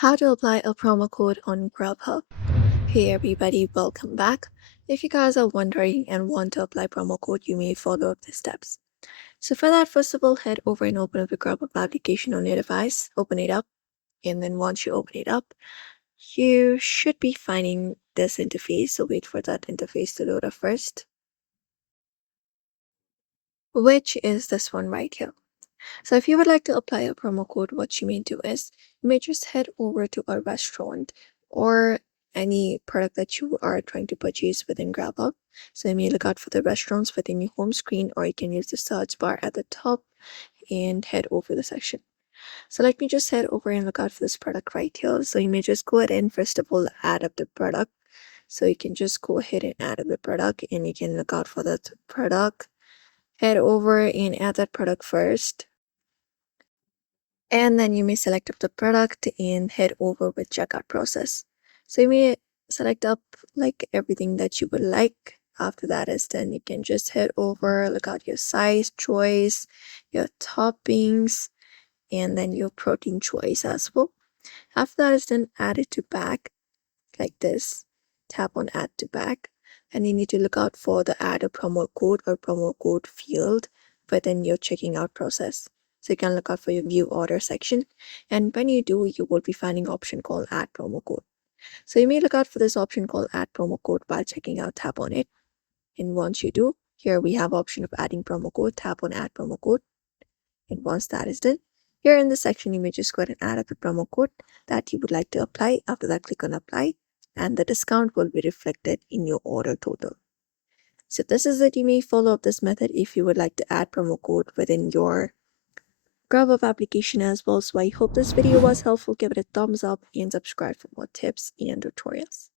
How to apply a promo code on Grubhub. Hey everybody, welcome back. If you guys are wondering and want to apply promo code, you may follow up the steps. So for that, first of all, head over and open up the Grubhub application on your device. Open it up, and then once you open it up, you should be finding this interface. So wait for that interface to load up first, which is this one right here. So if you would like to apply a promo code, what you may do is you may just head over to a restaurant or any product that you are trying to purchase within Grubhub. So you may look out for the restaurants within your home screen, or you can use the search bar at the top and head over the section. So let me just head over and look out for this product right here. So you may just go ahead and first of all add up the product. So you can just go ahead and add up the product, and you can look out for that product. Head over and add that product first, and then you may select up the product and head over with checkout process. So you may select up like everything that you would like. After that is done, you can just head over, look out your size choice, your toppings, and then your protein choice as well. After that is done, add it to bag like this. Tap on add to bag, and you need to look out for the add a promo code or promo code field within your checking out process. So you can look out for your view order section, and when you do, you will be finding option called add promo code. So you may look out for this option called add promo code while checking out. Tap on it, and once you do, here we have option of adding promo code. Tap on add promo code, and once that is done, here in this section, you may just go ahead and add up the promo code that you would like to apply. After that, click on apply, and the discount will be reflected in your order total. So this is it. You may follow up this method if you would like to add promo code within your Grubhub application as well. So I hope this video was helpful. Give it a thumbs up and subscribe for more tips and tutorials.